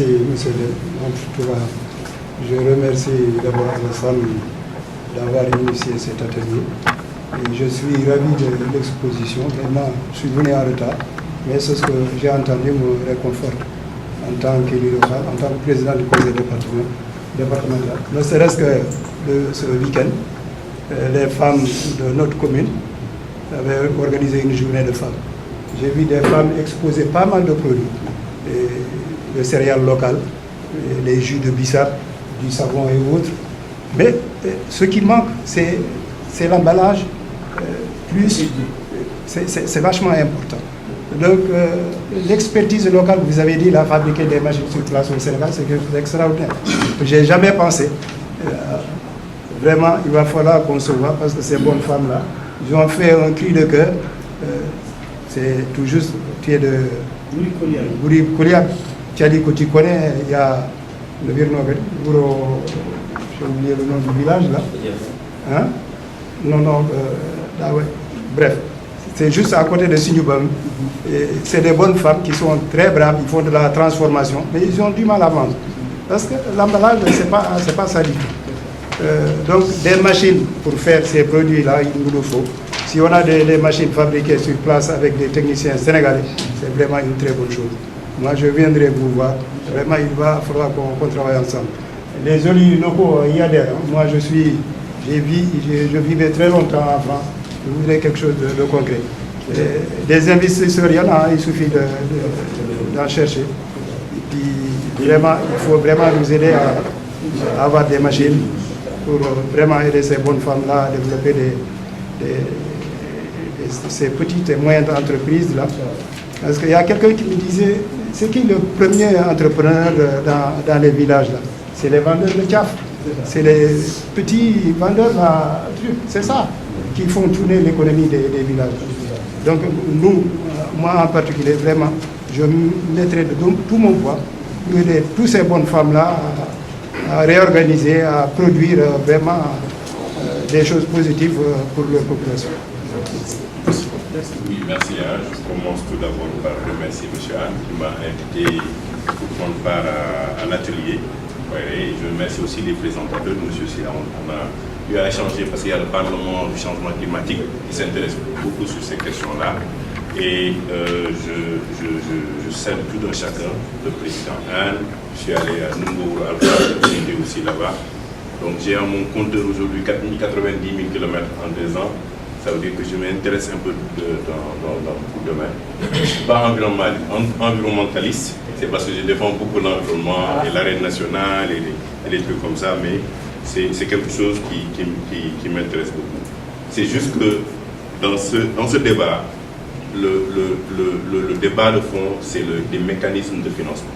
Merci, monsieur le. Je remercie d'abord Alassane d'avoir initié cet atelier. Et je suis ravi de l'exposition. Vraiment, je suis venu en retard, mais c'est ce que j'ai entendu me réconforte en tant qu'élu local, en tant que président du conseil départemental. Ne serait-ce que de ce week-end, les femmes de notre commune avaient organisé une journée de femmes. J'ai vu des femmes exposer pas mal de produits, de céréales locales, les jus de bissap, du savon et autres. Mais ce qui manque, c'est l'emballage, plus, c'est vachement important. Donc, l'expertise locale, vous avez dit, la fabriquer des machines sur place au Sénégal, c'est quelque chose d'extraordinaire. Je n'ai jamais pensé. Vraiment, il va falloir qu'on se voit parce que ces bonnes femmes-là, ils ont fait un cri de cœur. C'est tout juste, tu es de Gouri Koliak. Tu as dit que tu connais, il y a le Virnogue, j'ai oublié le nom du village là. Hein? Non, ouais. Bref, c'est juste à côté de Signubam. C'est des bonnes femmes qui sont très braves, ils font de la transformation, mais ils ont du mal à vendre. Parce que l'emballage, c'est pas ça du tout. Donc, des machines pour faire ces produits-là, il nous le faut. Si on a des machines fabriquées sur place avec des techniciens sénégalais, c'est vraiment une très bonne chose. Moi, je viendrai vous voir. Vraiment, il va falloir qu'on travaille ensemble. Les élus locaux y adhèrent. Moi, je vivais très longtemps en France. Je voudrais quelque chose de concret. Des investisseurs, il y en a, il suffit d'en chercher. Et puis, vraiment, il faut vraiment nous aider à avoir des machines pour vraiment aider ces bonnes femmes-là à développer ces petites et moyennes entreprises-là. Parce qu'il y a quelqu'un qui me disait, c'est qui le premier entrepreneur dans les villages là? C'est les vendeurs de CAF. C'est les petits vendeurs là, c'est ça qui font tourner l'économie des villages. Donc nous, moi en particulier, vraiment, je mettrai de tout mon poids pour aider toutes ces bonnes femmes-là à réorganiser, à produire vraiment des choses positives pour leur population. Oui, merci. Je commence tout d'abord par remercier M. Anne qui m'a invité pour prendre part à l'atelier. Et je remercie aussi les présentateurs, M. Silla. On a eu à échanger parce qu'il y a le Parlement du changement climatique qui s'intéresse beaucoup sur ces questions-là. Et je salue tout d'un chacun, le président Anne. Je suis allé à Nungo, j'étais aussi là-bas. Donc j'ai à mon compteur aujourd'hui 90 000 km en 2 ans. Ça veut dire que je m'intéresse un peu dans beaucoup de domaines. Je ne suis pas environnementaliste, c'est parce que je défends beaucoup l'environnement et l'arène nationale et les trucs comme ça, mais c'est quelque chose qui m'intéresse beaucoup. C'est juste que dans ce débat, le débat de fond, c'est des mécanismes de financement.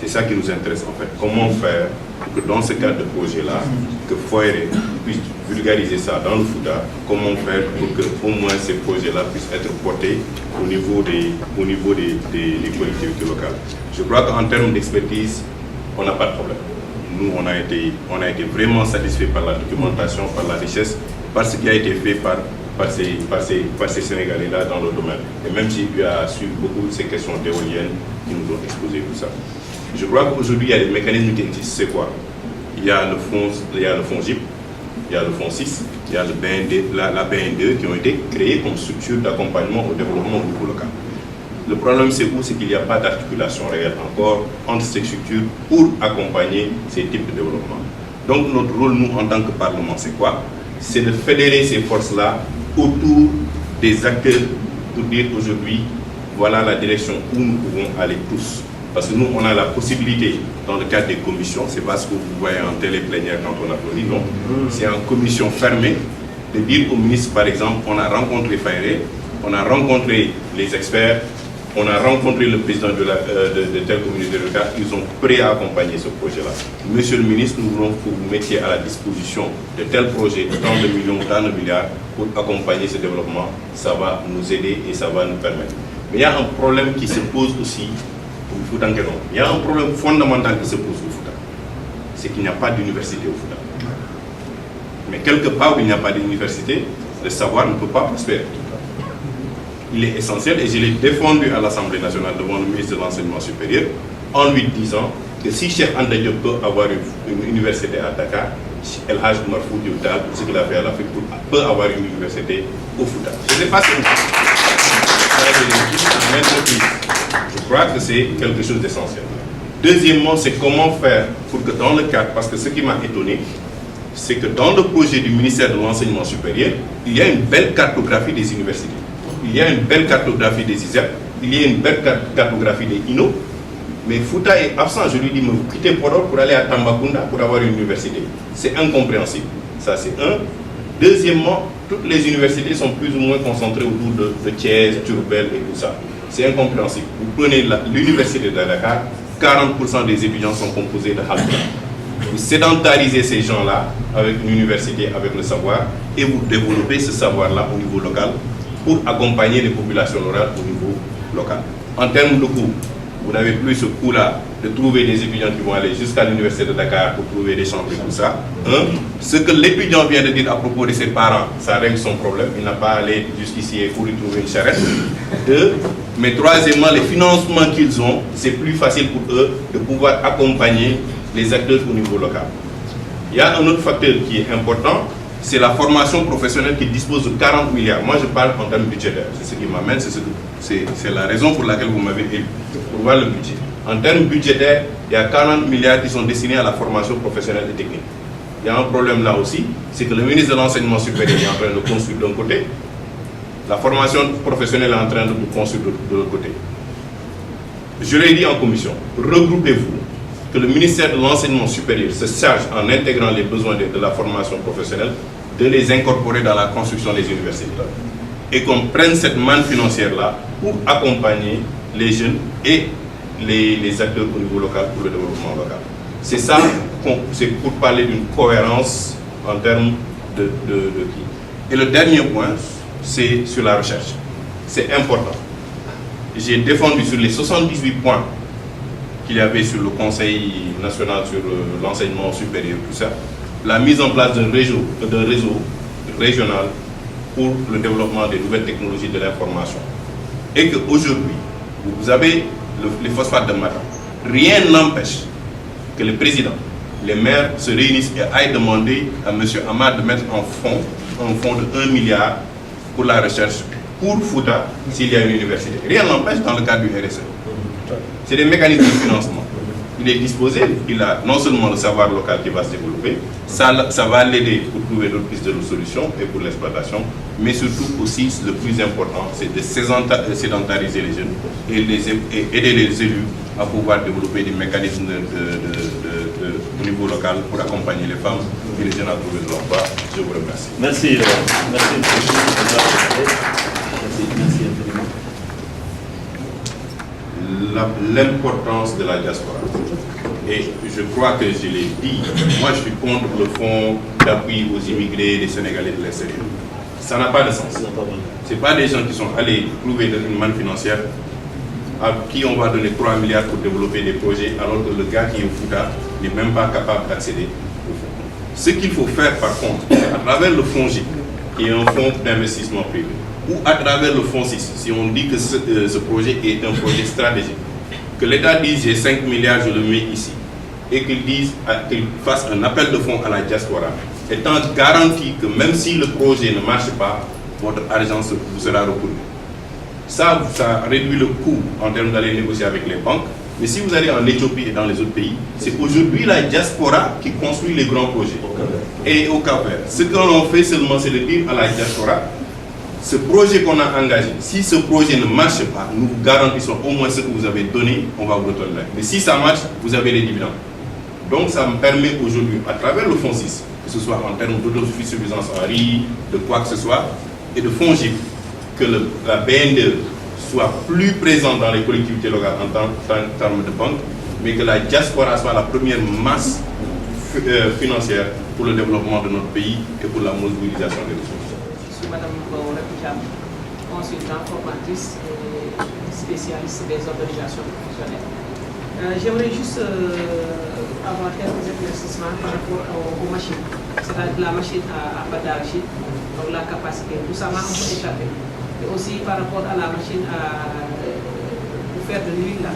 C'est ça qui nous intéresse en fait. Comment faire pour que dans ce cadre de projet-là, que Foire puisse vulgariser ça dans le Fouta, comment faire pour que au moins ces projets-là puissent être portés au niveau des collectivités locales. Je crois qu'en termes d'expertise, on n'a pas de problème. Nous, on a été vraiment satisfaits par la documentation, par la richesse, par ce qui a été fait par ces Sénégalais-là dans le domaine. Et même s'il y a su beaucoup de ces questions d'éoliennes qui nous ont exposé tout ça. Je crois qu'aujourd'hui, il y a des mécanismes qui existent. C'est quoi? Il y a le fonds GIP, il y a le fonds 6, il y a le BND, la BN2 qui ont été créés comme structure d'accompagnement au développement au niveau local. Le problème, c'est où? C'est qu'il n'y a pas d'articulation réelle encore entre ces structures pour accompagner ces types de développement. Donc, notre rôle, nous, en tant que Parlement, c'est quoi? C'est de fédérer ces forces-là autour des acteurs pour dire aujourd'hui, voilà la direction où nous pouvons aller tous. Parce que nous, on a la possibilité, dans le cadre des commissions, c'est pas ce que vous voyez en téléplénière quand on applaudit, non. C'est en commission fermée, de dire au ministre, par exemple, on a rencontré Faéré, on a rencontré les experts, on a rencontré le président de telle communauté locale, ils sont prêts à accompagner ce projet-là. Monsieur le ministre, nous voulons que vous mettiez à la disposition de tels projets, tant de millions, tant de milliards, pour accompagner ce développement. Ça va nous aider et ça va nous permettre. Mais il y a un problème qui se pose aussi pour le Fouta. Il y a un problème fondamental qui se pose au Fouta. C'est qu'il n'y a pas d'université au Fouta. Mais quelque part où il n'y a pas d'université, le savoir ne peut pas prospérer. Il est essentiel, et je l'ai défendu à l'Assemblée nationale devant le ministre de l'Enseignement supérieur, en lui disant que si Cheikh Anta Diop peut avoir une université à Dakar, El Hadj Oumar Foutiyou Tall, pour ce qu'il a fait à l'Afrique, peut avoir une université au Fouta. Je ne sais pas si je crois que c'est quelque chose d'essentiel. Deuxièmement, c'est comment faire pour que dans le cadre, parce que ce qui m'a étonné, c'est que dans le projet du ministère de l'Enseignement supérieur, il y a une belle cartographie des universités. Il y a une belle cartographie des ISEP, il y a une belle cartographie des INO, mais Fouta est absent. Je lui dis, mais vous quittez Podor pour aller à Tambacounda pour avoir une université. C'est incompréhensible. Ça, c'est un. Deuxièmement, toutes les universités sont plus ou moins concentrées autour de Thiès, Diourbel et tout ça. C'est incompréhensible. Vous prenez l'université de Dakar, 40% des étudiants sont composés de Halpulaar. Vous sédentarisez ces gens-là avec une université, avec le savoir, et vous développez ce savoir-là au niveau local pour accompagner les populations rurales au niveau local. En termes de coûts, vous n'avez plus ce coût-là de trouver des étudiants qui vont aller jusqu'à l'université de Dakar pour trouver des chambres et tout ça. Ce que l'étudiant vient de dire à propos de ses parents, ça règle son problème. Il n'a pas à aller jusqu'ici pour y trouver une charrette. Mais troisièmement, les financements qu'ils ont, c'est plus facile pour eux de pouvoir accompagner les acteurs au niveau local. Il y a un autre facteur qui est important, c'est la formation professionnelle qui dispose de 40 milliards. Moi, je parle en termes budgétaires. C'est ce qui m'amène, c'est la raison pour laquelle vous m'avez élu, pour voir le budget. En termes budgétaires, il y a 40 milliards qui sont destinés à la formation professionnelle et technique. Il y a un problème là aussi, c'est que le ministre de l'Enseignement supérieur est en train de construire d'un côté, la formation professionnelle est en train de construire de l'autre côté. Je l'ai dit en commission, regroupez-vous, que le ministère de l'Enseignement supérieur se charge, en intégrant les besoins de la formation professionnelle, de les incorporer dans la construction des universités. Et qu'on prenne cette manne financière-là pour accompagner les jeunes et les acteurs au niveau local pour le développement local. C'est ça, c'est pour parler d'une cohérence en termes de qui. Et le dernier point, c'est sur la recherche. C'est important. J'ai défendu sur les 78 points qu'il y avait sur le Conseil national sur l'enseignement supérieur, tout ça, la mise en place d'un réseau régional pour le développement des nouvelles technologies de l'information. Et qu'aujourd'hui, vous avez les phosphates de matin. Rien n'empêche que le président, les maires se réunissent et aillent demander à M. Amad de mettre un fonds de 1 milliard pour la recherche pour Fouta s'il y a une université. Rien n'empêche dans le cadre du RSE. C'est des mécanismes de financement. Il est disposé, il a non seulement le savoir local qui va se développer, ça va l'aider pour trouver d'autres pistes de solutions et pour l'exploitation, mais surtout aussi, le plus important, c'est de sédentariser les jeunes et aider les élus à pouvoir développer des mécanismes au niveau local pour accompagner les femmes et les jeunes à trouver de l'emploi. Je vous remercie. Merci. Merci infiniment. L'importance de la diaspora. Et je crois que je l'ai dit, moi je suis contre le fonds d'appui aux immigrés des Sénégalais de l'extérieur. Ça n'a pas de sens. Ce n'est pas des gens qui sont allés trouver une manne financière à qui on va donner 3 milliards pour développer des projets alors que le gars qui est au Fouta n'est même pas capable d'accéder au fonds. Ce qu'il faut faire par contre, c'est à travers le fonds GIP, qui est un fonds d'investissement privé, ou à travers le fonds 6, si on dit que ce projet est un projet stratégique, que l'État dise j'ai 5 milliards, je le mets ici, et qu'il fasse un appel de fonds à la diaspora, étant garanti que même si le projet ne marche pas, votre argent vous sera reconnu. Ça réduit le coût en termes d'aller négocier avec les banques, mais si vous allez en Éthiopie et dans les autres pays, c'est aujourd'hui la diaspora qui construit les grands projets. Et au Cap-Vert, ce que l'on fait seulement, c'est de dire à la diaspora, ce projet qu'on a engagé, si ce projet ne marche pas, nous vous garantissons au moins ce que vous avez donné, on va vous retourner. Mais si ça marche, vous avez les dividendes. Donc ça me permet aujourd'hui, à travers le fonds 6, que ce soit en termes d'autosuffisance en riz, de quoi que ce soit, et de fonds GIP, que la BNDE soit plus présente dans les collectivités locales en termes de banque, mais que la diaspora soit la première masse financière pour le développement de notre pays et pour la mobilisation des ressources. Je suis Mme Baoura Picham, consultante, formatrice et spécialiste des organisations professionnelles. J'aimerais juste avoir quelques éclaircissements par rapport aux machines, c'est-à-dire la machine à badage, donc la capacité, tout ça m'a un peu échappé. Et aussi par rapport à la machine pour faire de l'huile là.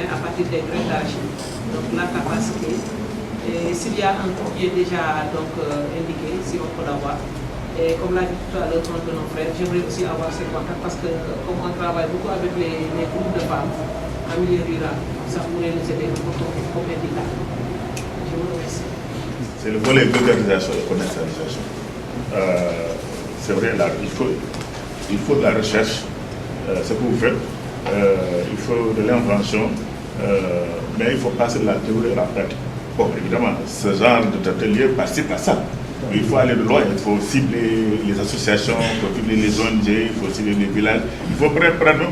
à partir des graines d'arachide. Donc la capacité, et s'il y a un coût qui est déjà indiqué, si on peut l'avoir. Et comme l'a dit tout à l'heure un de nos frères, j'aimerais aussi avoir ces contacts parce que comme on travaille beaucoup avec les groupes de femmes en milieu rural, ça pourrait nous aider pour aider là. Je vous remercie. C'est le volet vulgarisation et commercialisation. C'est vrai, là, il faut de la recherche, ce que vous faites, il faut de l'invention, mais il faut passer de la théorie à la pratique. Bon, évidemment, ce genre d'atelier participe à ça. Il faut aller de loin, il faut cibler les associations, il faut cibler les ONG, il faut cibler les villages. Il faut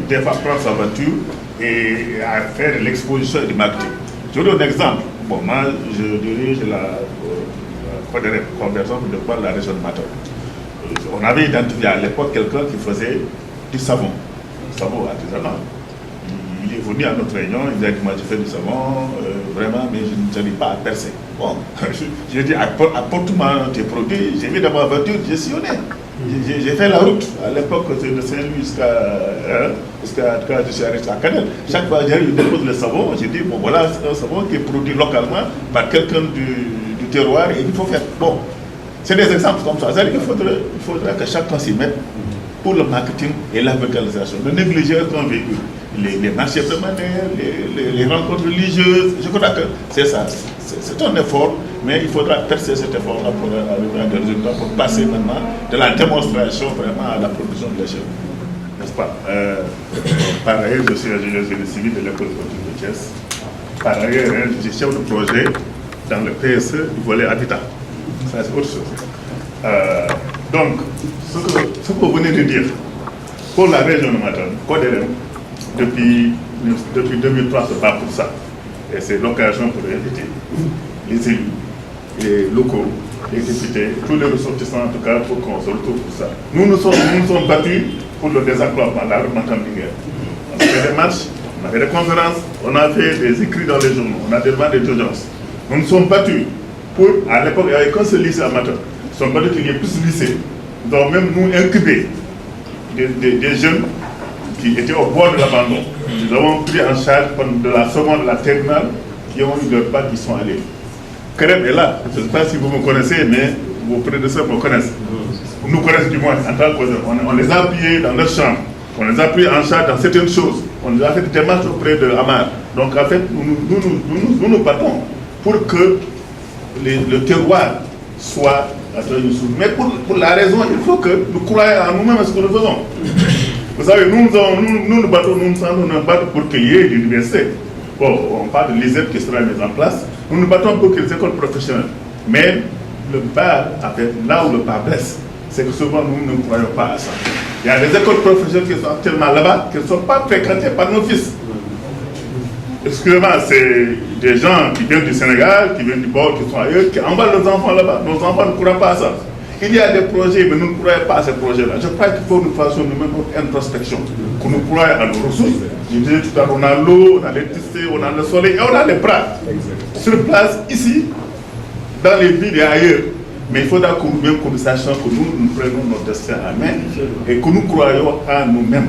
des fois prendre sa voiture et à faire l'exposition et du marketing. Je vous donne un exemple. Bon, moi, je dirige la conversion de la région de Matam. On avait identifié à l'époque quelqu'un qui faisait du savon artisanal. Il est venu à notre réunion, il a dit, moi je fais du savon, vraiment, mais je n'arrive pas à percer. Bon, j'ai dit, apporte-moi tes produits, j'ai mis dans ma voiture, j'ai sillonné. J'ai fait la route, à l'époque, c'est de Saint-Louis jusqu'à je suis arrêté à Canel. Chaque fois que j'arrive, je dépose le savon, j'ai dit, bon voilà, c'est un savon qui est produit localement par quelqu'un du terroir et il faut faire. Bon, c'est des exemples comme ça. Il faudrait que chacun s'y mette pour le marketing et la vulgarisation. Ne négliger aucun véhicule. Les marchés hebdomadaires, les rencontres religieuses, je crois que c'est ça. C'est un effort, mais il faudra percer cet effort-là pour arriver à des résultats, pour passer maintenant de la démonstration vraiment à la production de l'échelle. N'est-ce pas? Par ailleurs, je suis ingénieur génie civil de l'école politique de Thiès. Par ailleurs, je suis chef de projet dans le PSE du volet habitat. Ça, c'est autre chose. Donc, ce que vous venez de dire, pour la région de Matam, Codérem, depuis 2003, se bat pour ça. Et c'est l'occasion pour inviter les élus, les locaux, les députés, tous les ressortissants en tout cas, pour qu'on se retrouve pour ça. Nous nous sommes battus pour le désenclavement, la route Matam-Linguère. On a fait des marches, on a fait des conférences, on a fait des écrits dans les journaux, on a des demandes d'urgence. Nous nous sommes battus pour, à l'époque, il n'y avait qu'un seul lycée à Matam. Nous sommes battus qu'il y ait plus de lycées. Donc même nous incuber des jeunes qui étaient au bord de l'abandon. Nous avons pris en charge de la seconde, de la terminale, qui ont eu leur bac, qui sont allés. Crème est là. Je ne sais pas si vous me connaissez, mais vos prédécesseurs me connaissent. Nous connaissent du moins en tant que on les a appuyés dans leur chambre. On les a pris en charge dans certaines choses. On les a fait des démarches auprès de Amar. Donc en fait, nous battons pour que le terroir soit à Traïnoussou. Mais pour la raison, il faut que nous croyions en nous-mêmes à ce que nous faisons. Vous savez, nous nous battons, nous battons pour qu'il y ait des universités. Bon, on parle de l'ISEP qui sera mise en place. Nous nous battons pour que les écoles professionnelles. Mais le bas, là où le bas blesse, c'est que souvent nous ne croyons pas à ça. Il y a des écoles professionnelles qui sont actuellement là-bas, qui ne sont pas fréquentées par nos fils. Excusez-moi, c'est des gens qui viennent du Sénégal, qui viennent du bord, qui sont ailleurs, qui envoient leurs enfants là-bas. Nos enfants ne croient pas à ça. Il y a des projets, mais nous ne croyons pas à ces projets-là. Je crois qu'il faut que nous fassions nous-mêmes notre introspection, que nous croyons à nos ressources. Je disais tout à l'heure, on a l'eau, on a l'électricité, on a le soleil et on a les bras. Sur place, ici, dans les villes et ailleurs. Mais il faudra que nous-mêmes, que nous sachions que nous prenons notre destin à main et que nous croyons à nous-mêmes.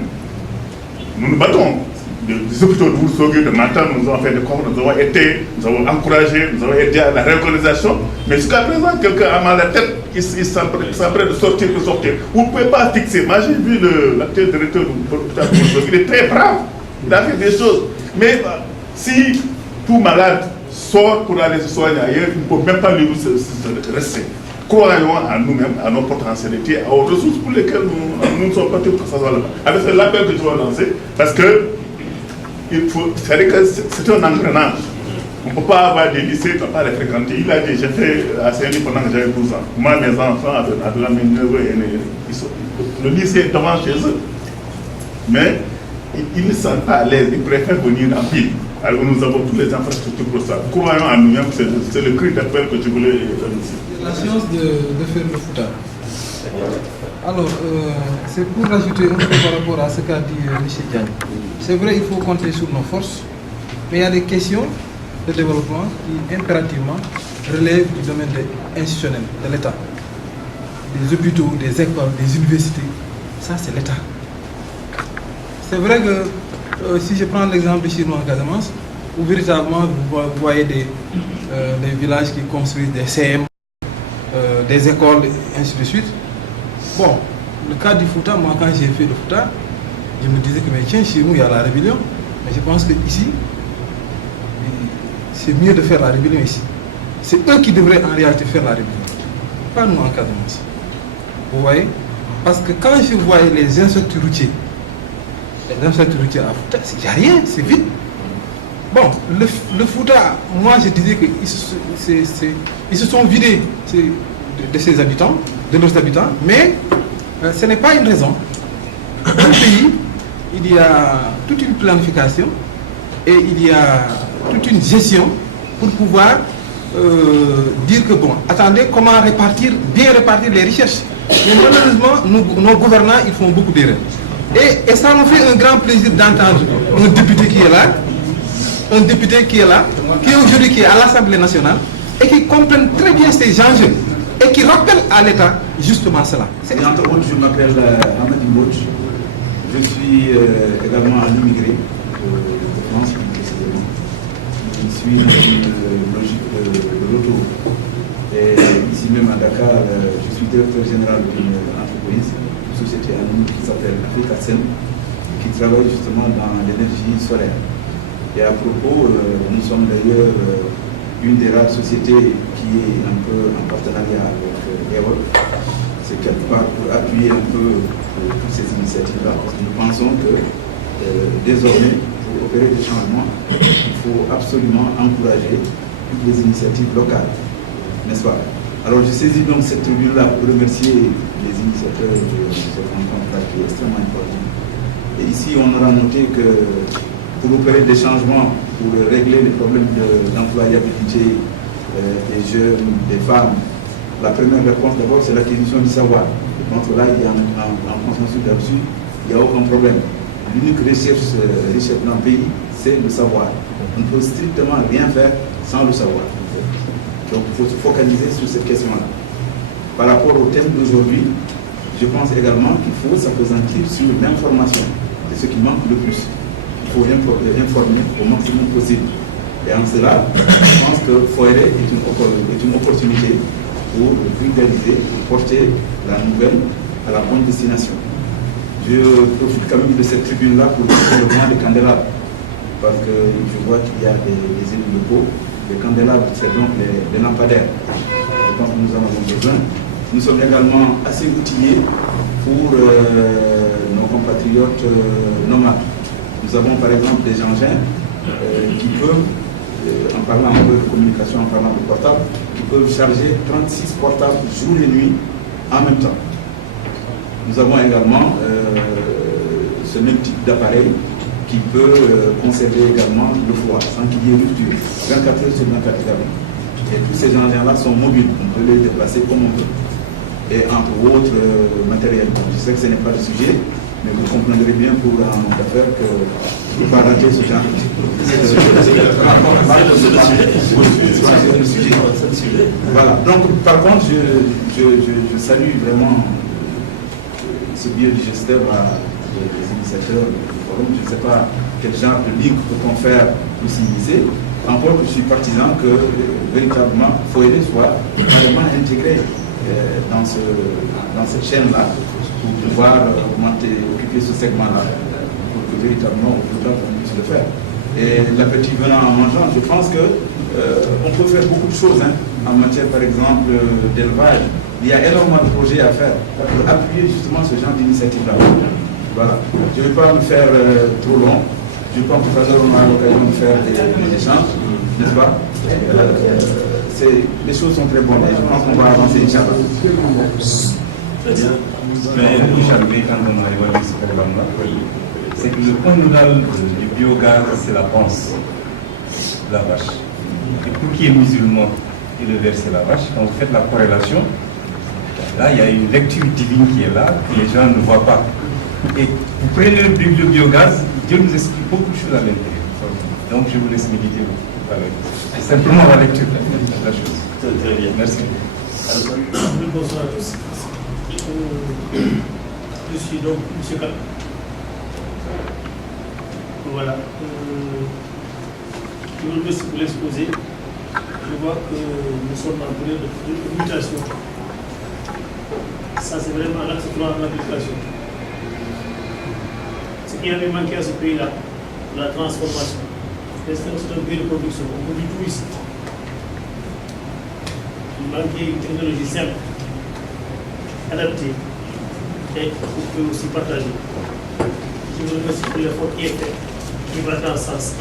Nous nous battons. Des hôpitaux de Ourossogui, de Matam, nous avons fait des conférences, nous avons aidé, nous avons encouragé, nous avons aidé à la réorganisation. Mais jusqu'à présent, quelqu'un a mal à la tête, il s'apprête de sortir, de sortir. Vous ne pouvez pas fixer. Moi, j'ai vu l'actuel directeur de l'hôpital de Ourossogui, il est très brave. Il a fait des choses. Mais si tout malade sort pour aller se soigner ailleurs, il ne peut même pas lui rester. Croyons à nous-mêmes, à nos potentialités, aux ressources pour lesquelles nous sommes partis pour que ça soit là-bas. Avec l'appel que je vais lancer, parce que c'est-à-dire que c'est un engrenage. On ne peut pas avoir des lycées, on ne peut pas les fréquenter. Il a dit, j'ai fait à Saint-Louis pendant que j'avais 12 ans. Moi, mes enfants, avec la main-d'œuvre, le lycée est devant chez eux. Mais ils ne sont pas à l'aise, ils préfèrent venir en ville. Alors nous avons toutes les infrastructures pour ça. Croyons en nous-mêmes, c'est le cri d'appel que je voulais faire ici. La science de faire le Fouta. Alors, c'est pour rajouter un peu par rapport à ce qu'a dit M. Diagne. C'est vrai, il faut compter sur nos forces, mais il y a des questions de développement qui impérativement relèvent du domaine institutionnel de l'État. Des hôpitaux, des écoles, des universités, ça c'est l'État. C'est vrai que si je prends l'exemple de Chinois en Casamance, où véritablement vous voyez des villages qui construisent des CM, des écoles, et ainsi de suite. Bon, le cas du Fouta, moi quand j'ai fait le Fouta, je me disais que mais tiens, chez nous il y a la rébellion, mais je pense que ici, c'est mieux de faire la rébellion ici. C'est eux qui devraient en réalité faire la rébellion, pas nous en Casamance. Vous voyez? Parce que quand je voyais les insectes routiers à Fouta, il n'y a rien, c'est vide. Bon, le Fouta, moi je disais qu'ils se sont vidés de ses habitants, de leurs habitants, mais ce n'est pas une raison. Dans le pays, il y a toute une planification et il y a toute une gestion pour pouvoir dire que bon, attendez, comment bien répartir les richesses. Mais malheureusement, nos gouvernants, ils font beaucoup d'erreurs. Et ça nous fait un grand plaisir d'entendre un député qui est là, qui aujourd'hui qui est à l'Assemblée nationale, et qui comprennent très bien ces enjeux, et qui rappellent à l'État justement cela. Et entre autres, je m'appelle Ahmed Mbouch. Je suis également un immigré de France, précisément. Je suis dans une logique de l'auto. Et ici même à Dakar, je suis directeur général d'une entreprise, une société anonyme qui s'appelle Africa-Sen, qui travaille justement dans l'énergie solaire. Et à propos, nous sommes d'ailleurs une des rares sociétés qui est un peu en partenariat avec EOL. C'est quelque part pour appuyer un peu toutes ces initiatives-là. Parce que nous pensons que désormais, pour opérer des changements, il faut absolument encourager toutes les initiatives locales. N'est-ce pas? Alors je saisis donc cette tribune-là pour remercier les initiateurs de cette rencontre-là qui est extrêmement importante. Et ici, on aura noté que pour opérer des changements, pour régler les problèmes d'employabilité des jeunes, des femmes, la première réponse d'abord, c'est l'acquisition du savoir. Je pense que là, il y a un consensus là-dessus, il n'y a aucun problème. L'unique richesse dans le pays, c'est le savoir. On ne peut strictement rien faire sans le savoir. Donc il faut se focaliser sur cette question-là. Par rapport au thème d'aujourd'hui, je pense également qu'il faut s'appesantir sur l'information. C'est ce qui manque le plus. Il faut informer au maximum possible. Et en cela, je pense que Foiré est une opportunité pour vulgariser, pour porter la nouvelle à la bonne destination. Je profite quand même de cette tribune-là pour dire le moment des candélabres. Parce que je vois qu'il y a des élus locaux. Les candélabres, c'est donc les lampadaires. Je pense que nous en avons besoin. Nous sommes également assez outillés pour nos compatriotes nomades. Nous avons par exemple des engins qui peuvent, en parlant un peu de communication, en parlant de portable, qui peuvent charger 36 portables jour et nuit en même temps. Nous avons également ce même type d'appareil qui peut conserver également le froid sans qu'il y ait rupture, 24 heures sur 24 heures. Et tous ces engins-là sont mobiles, on peut les déplacer comme on veut. Et entre autres matériels. Je sais que ce n'est pas le sujet, mais vous comprendrez bien pour un homme d'affaires qu'il ne faut pas rater ce genre de sujet. Voilà. Donc, par contre, je salue vraiment ce biodigesteur des initiateurs du forum. Je ne sais pas quel genre de link peut-on faire pour s'initier. Encore que je suis partisan que véritablement Foiré soit vraiment intégré dans cette chaîne-là pour pouvoir occuper ce segment-là pour que véritablement on puisse le faire. Et l'appétit venant en mangeant, je pense qu'on peut faire beaucoup de choses en matière par exemple d'élevage. Il y a énormément de projets à faire pour appuyer justement ce genre d'initiative-là. Voilà. Je ne vais pas me faire trop long. Je pense que tout à l'heure on a l'occasion de faire des échanges, n'est-ce pas? Les choses sont très bonnes et je pense qu'on va avancer, Inch'Allah. Très bien. Mais vous savez, quand on a évalué ce programme-là, c'est que le point nodal du biogaz, c'est la panse de la vache. Et pour qui est musulman et le verset la vache, quand vous faites la corrélation, là, il y a une lecture divine qui est là, que les gens ne voient pas. Et vous prenez le biogaz, Dieu nous explique beaucoup de choses à l'intérieur. Donc je vous laisse méditer avec simplement la lecture de la chose. Très bien. Merci. Bonsoir à tous. Je suis donc M. Kap. Voilà. Je vous remercie pour l'exposé. Je vois que nous sommes en période de mutation. Ça, c'est vraiment l'axe 3 de l'application. Ce qui avait manqué à ce pays-là, la transformation. C'est un pays de production. On produit tout ici. Il manquait une technologie simple, adaptée et qu'on peut aussi partager. Je vous remercie pour l'effort qui est fait, qui va dans ce sens.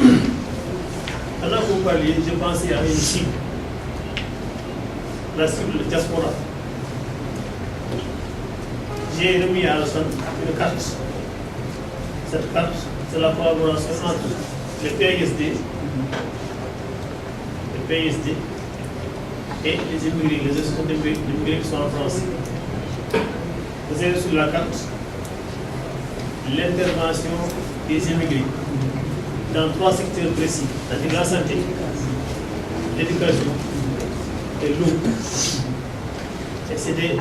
Alors que vous parliez, je pensais à une cible, la cible de diaspora. J'ai remis à Alassane une carte. Cette carte, c'est la collaboration entre les PSD et les immigrés, les associations d'immigrés qui sont en France. Vous avez sur la carte l'intervention des immigrés dans 3 secteurs précis, c'est-à-dire la santé, l'éducation et l'eau. Et c'est des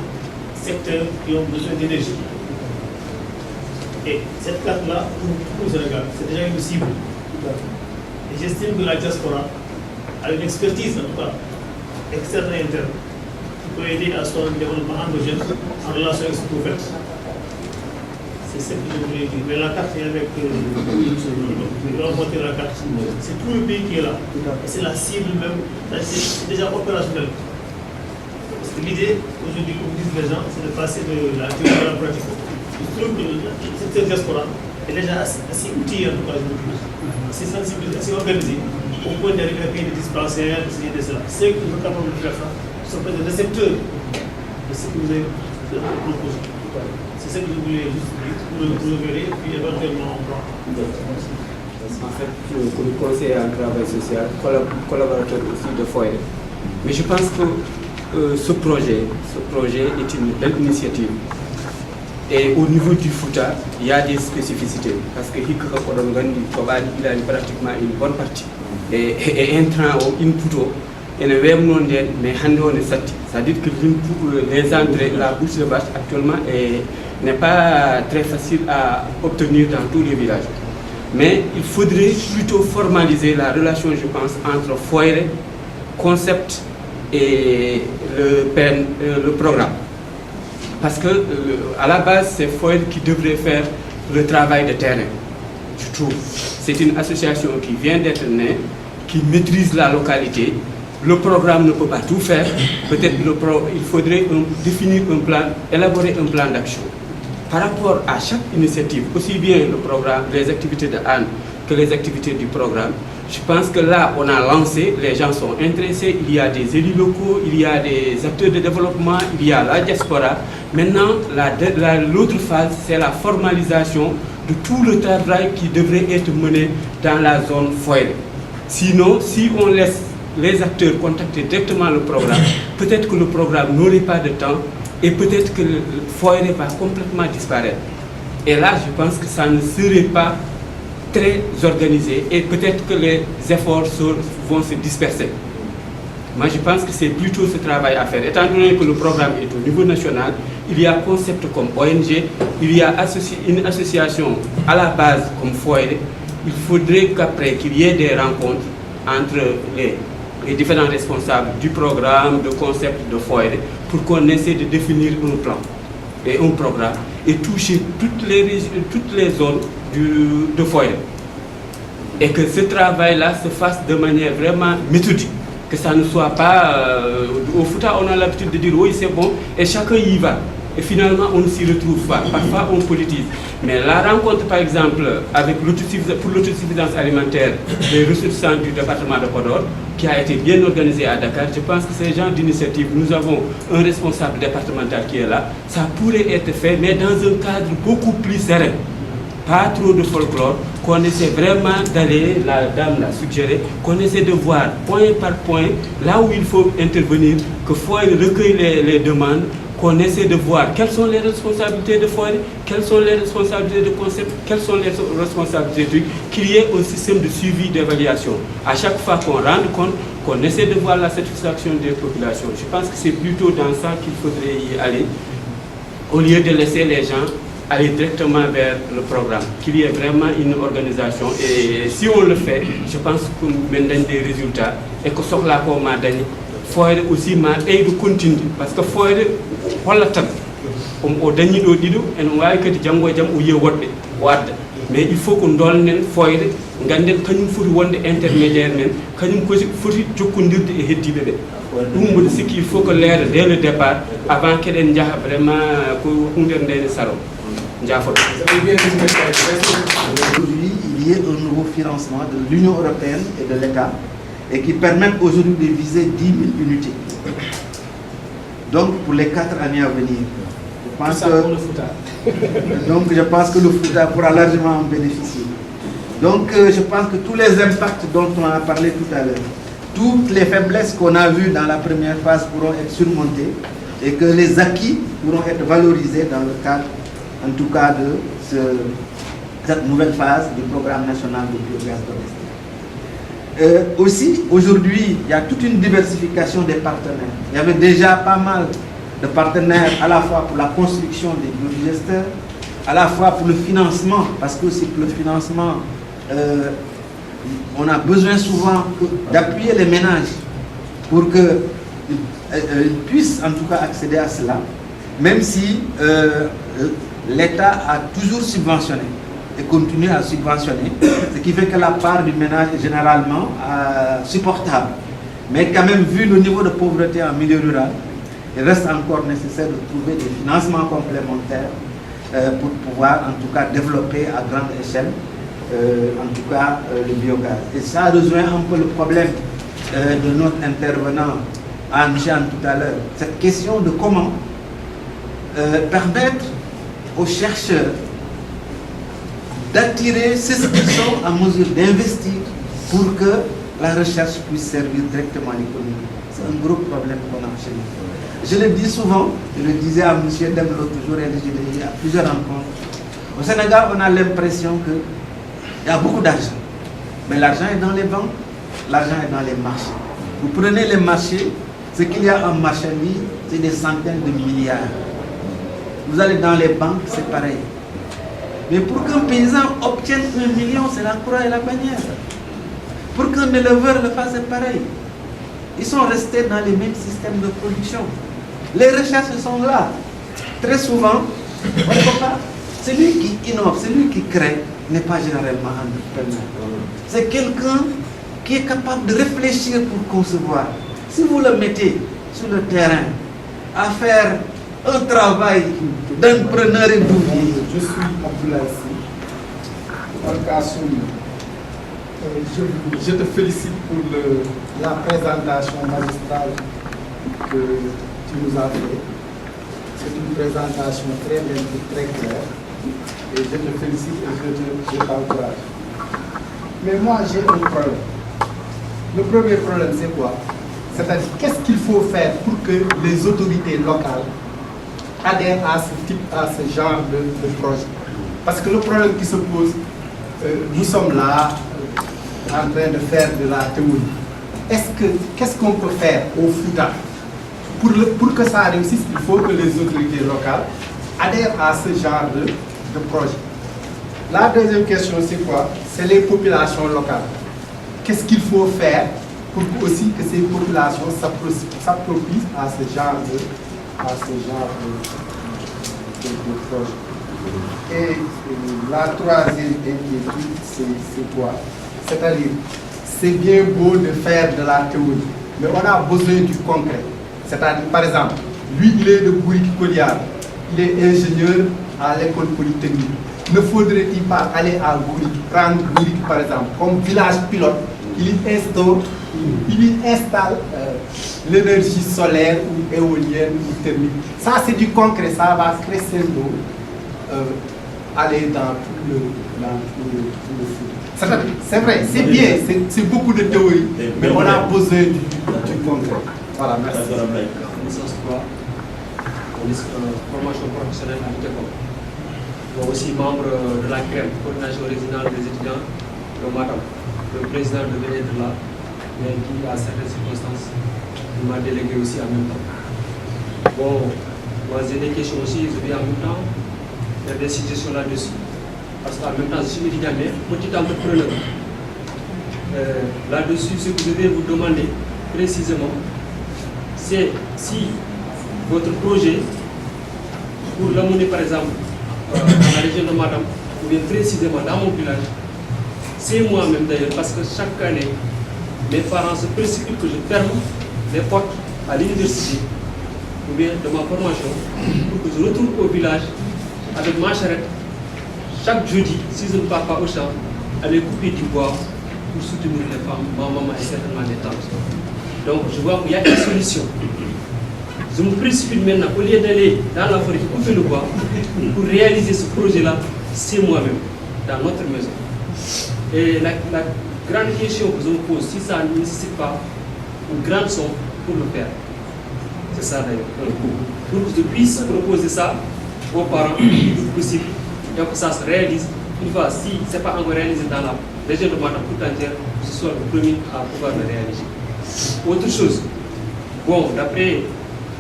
secteurs qui ont besoin d'énergie. Et cette carte-là, pour le Sénégal, c'est déjà une cible. Et j'estime que la diaspora a une expertise, en tout cas, externe et interne, qui peut aider à son développement endogène en relation avec ce que vous faites. C'est ce que je voulais dire. Mais la carte est avec. Je vais montrer la carte. C'est tout le pays qui est là. Et c'est la cible même. C'est déjà opérationnel. Parce que l'idée, aujourd'hui, comme disent les gens, c'est de passer de la théorie à la pratique. Je trouve que le secteur diaspora est déjà assez outillé, en tout cas, assez sensibilisé, assez organisé, au point d'arriver à payer des dispensaires, de cela. Ceux qui sont capables de faire ça sont peut-être des récepteurs de ce que vous avez proposé. C'est ce que je voulais juste dire, vous le verrez, puis éventuellement on prend. En fait, comme conseiller en travail social, collaborateur aussi de foyer. Mais je pense que ce projet est une belle initiative. Et au niveau du Fouta, il y a des spécificités. Parce que il a pratiquement une bonne partie. Et intrant au input, et ne même non mais on est sorti. C'est-à-dire que les entrées, la bourse de vache actuellement n'est pas très facile à obtenir dans tous les villages. Mais il faudrait plutôt formaliser la relation, je pense, entre foyer, concept et le programme. Parce que à la base, c'est foyer qui devrait faire le travail de terrain, je trouve. C'est une association qui vient d'être née, qui maîtrise la localité. Le programme ne peut pas tout faire. Peut-être il faudrait définir un plan, élaborer un plan d'action. Par rapport à chaque initiative, aussi bien le programme, les activités de Anne que les activités du programme, je pense que là, on a lancé, les gens sont intéressés, il y a des élus locaux, il y a des acteurs de développement, il y a la diaspora. Maintenant, l'autre phase, c'est la formalisation de tout le travail qui devrait être mené dans la zone foyer. Sinon, si on laisse les acteurs contacter directement le programme, peut-être que le programme n'aurait pas de temps et peut-être que le foyer va complètement disparaître. Et là, je pense que ça ne serait pas très organisé et peut-être que les efforts vont se disperser. Moi, je pense que c'est plutôt ce travail à faire. Étant donné que le programme est au niveau national, il y a un concept comme ONG, il y a une association à la base comme foyer. Il faudrait qu'après qu'il y ait des rencontres entre les différents responsables du programme, de concept, de foyer, pour qu'on essaie de définir un plan et un programme et toucher toutes les zones de foyer. Et que ce travail-là se fasse de manière vraiment méthodique. Que ça ne soit pas... au Fouta, on a l'habitude de dire oui, c'est bon, et chacun y va. Et finalement, on ne s'y retrouve pas. Parfois, on politise. Mais la rencontre, par exemple, pour l'autosuffisance alimentaire des ressources du département de Podor, qui a été bien organisée à Dakar, je pense que ce genre d'initiative, nous avons un responsable départemental qui est là, ça pourrait être fait, mais dans un cadre beaucoup plus serein. Pas trop de folklore, qu'on essaie vraiment d'aller, la dame l'a suggéré, qu'on essaie de voir point par point, là où il faut intervenir, que foyer recueille les demandes, qu'on essaie de voir quelles sont les responsabilités de foyer, quelles sont les responsabilités de concept, quelles sont les responsabilités de trucs, qu'il y ait un système de suivi d'évaluation. À chaque fois qu'on rende compte, qu'on essaie de voir la satisfaction des populations. Je pense que c'est plutôt dans ça qu'il faudrait y aller, au lieu de laisser les gens aller directement vers le programme, qu'il y ait vraiment une organisation. Et si on le fait, je pense qu'on mène des résultats et que ce là pour m'adani, faut aussi m'aider de continuer parce que faut voilà au dernier dido et on va que jango jam ou yewodde wadde mais il faut qu'on donne nen foyde ganden kanyum foti wonde intermédiaire men kanyum ko foti jokkondirde e heddibe be dum bo sikki il faut que l'air dès le départ avant qu'eden jaha vraiment ko hunde ndene saro njafo aujourd'hui il y a un nouveau financement de l'Union européenne et de l'État et qui permettent aujourd'hui de viser 10 000 unités donc pour les 4 années à venir. Donc je pense que le Fouta pourra largement en bénéficier. Donc je pense que tous les impacts dont on a parlé tout à l'heure, toutes les faiblesses qu'on a vues dans la première phase pourront être surmontées et que les acquis pourront être valorisés dans le cadre, en tout cas, de cette nouvelle phase du programme national de biogaz domestique. Aussi, aujourd'hui, il y a toute une diversification des partenaires. Il y avait déjà pas mal de partenaires à la fois pour la construction des biodigesteurs, à la fois pour le financement, parce que c'est pour le financement, on a besoin souvent d'appuyer les ménages pour qu'ils puissent en tout cas accéder à cela, même si l'État a toujours subventionné et continue à subventionner, ce qui fait que la part du ménage est généralement supportable. Mais quand même, vu le niveau de pauvreté en milieu rural, il reste encore nécessaire de trouver des financements complémentaires pour pouvoir en tout cas développer à grande échelle en tout cas le biogaz. Et ça rejoint un peu le problème de notre intervenant Jean tout à l'heure. Cette question de comment permettre aux chercheurs d'attirer ceux qui sont en mesure d'investir pour que la recherche puisse servir directement l'économie. C'est un gros problème qu'on a chez nous. Je le dis souvent, je le disais à M. Dem l'autre jour et je l'ai dit à plusieurs rencontres. Au Sénégal, on a l'impression qu'il y a beaucoup d'argent. Mais l'argent est dans les banques, l'argent est dans les marchés. Vous prenez les marchés, ce qu'il y a en marchandise, c'est des centaines de milliards. Vous allez dans les banques, c'est pareil. Mais pour qu'un paysan obtienne 1 million, c'est la croix et la bannière. Pour qu'un éleveur le fasse, c'est pareil. Ils sont restés dans les mêmes systèmes de production. Les recherches sont là. Très souvent, on ne peut pas. Celui qui innove, celui qui crée, n'est pas généralement entrepreneur. C'est quelqu'un qui est capable de réfléchir pour concevoir. Si vous le mettez sur le terrain à faire un travail d'entrepreneur et d'ouvrier. Je suis Abdoulaye je te félicite pour la présentation magistrale que tu nous as faite. C'est une présentation très belle et très claire. Et je te félicite et je t'encourage. Mais moi, j'ai un problème. Le premier problème, c'est quoi? C'est-à-dire, qu'est-ce qu'il faut faire pour que les autorités locales adhèrent à ce genre de projet? Parce que le problème qui se pose, nous sommes là en train de faire de la théorie. Qu'est-ce qu'on peut faire au Fouta pour que ça réussisse? Il faut que les autorités locales adhèrent à ce genre de projet. La deuxième question, c'est quoi? C'est les populations locales. Qu'est-ce qu'il faut faire pour aussi que ces populations s'approprient à ce genre de projet? Et la troisième inquiétude, c'est quoi? C'est-à-dire, c'est bien beau de faire de la théorie, mais on a besoin du concret. C'est-à-dire, par exemple, lui, il est de Gouriki-Kodiar, il est ingénieur à l'école polytechnique. Ne faudrait-il pas aller à Gouriki, prendre Gouriki par exemple, comme village pilote, il y installe l'énergie solaire ou éolienne ou thermique. Ça, c'est du concret, ça va crescendo aller dans tout le foot. C'est vrai, c'est bien, c'est beaucoup de théorie, mais on a besoin du concret. Voilà, merci. Licence 3, formation professionnelle à l'UTECOM. Aussi membre de la CREM, coordination régionale des étudiants de Matam. Le président devait être là, mais qui, à certaines circonstances, m'a délégué aussi en même temps. Bon, moi j'ai des questions aussi, je vais en même temps. faire des suggestions là-dessus. Parce qu'en même temps, je suis étudiant, mais petit entrepreneur. Là-dessus, ce que je vais vous demander précisément, c'est si votre projet, pour l'amener par exemple dans la région de Matam, ou bien précisément dans mon village, c'est moi-même d'ailleurs, parce que chaque année, mes parents se précipitent que je ferme les portes à l'université, ou bien de ma formation, pour que je retourne au village avec ma charrette, chaque jeudi, si je ne pars pas au champ, aller couper du bois pour soutenir les femmes, ma maman et certainement les tantes. Donc je vois qu'il y a une solution. Je me précipite maintenant, au lieu d'aller dans la forêt couper le bois, pour réaliser ce projet-là, c'est moi-même, dans notre maison. Et la grande question que je me pose, si ça ne nécessite pas une grande somme pour le faire, c'est ça d'ailleurs, pour que je puisse proposer ça aux parents, le plus possible, et que ça se réalise. Une fois, si ce n'est pas encore réalisé dans la région de Matam tout entière, que ce soit le premier à pouvoir le réaliser. Autre chose, bon, d'après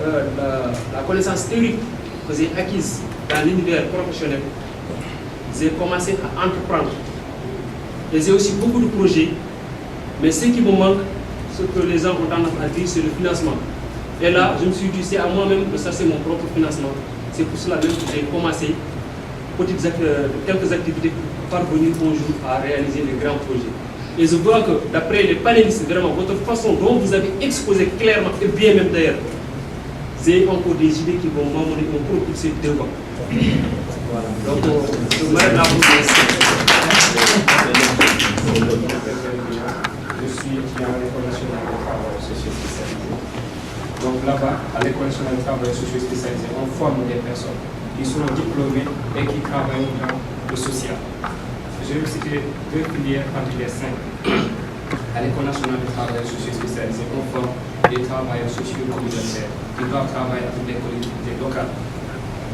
la connaissance théorique que j'ai acquise dans l'univers professionnel, j'ai commencé à entreprendre. Et j'ai aussi beaucoup de projets, mais ce qui me manque, ce que les gens ont tendance à dire, c'est le financement. Et là, je me suis dit, c'est à moi-même de chercher mon propre financement. C'est pour cela même que j'ai commencé quelques activités pour parvenir un jour à réaliser les grands projets. Et je vois que d'après les panélistes, vraiment, votre façon dont vous avez exposé clairement, et bien même d'ailleurs, j'ai encore des idées qui vont m'amener un propulser devant. Voilà. Donc, je m'arrête là pour Je suis étudiant à l'École nationale de travail sociaux spécialisé. Donc là-bas, à l'École nationale de travail sociaux spécialisé, on forme des personnes qui sont diplômés et qui travaillent dans le social. Je vais vous citer deux filières parmi les 5. À l'École nationale de travail sociaux spécialisé, on forme des travailleurs sociaux communautaires qui doivent travailler avec des collectivités locales.